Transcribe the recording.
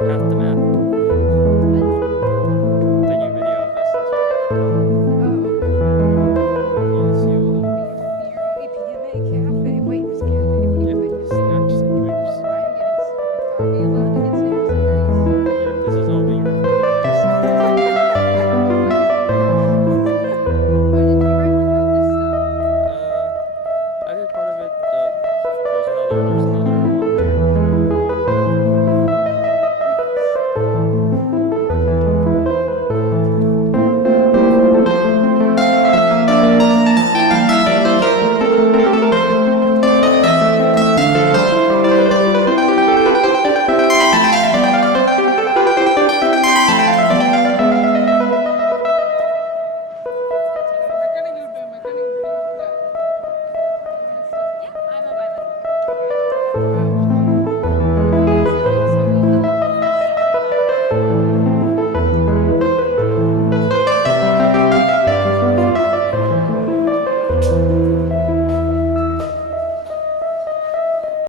Half the map. Taking a video of this as well. You can see all the snacks and drinks. Yeah, this is all being recorded, guys. I did part of it. There's another volunteer.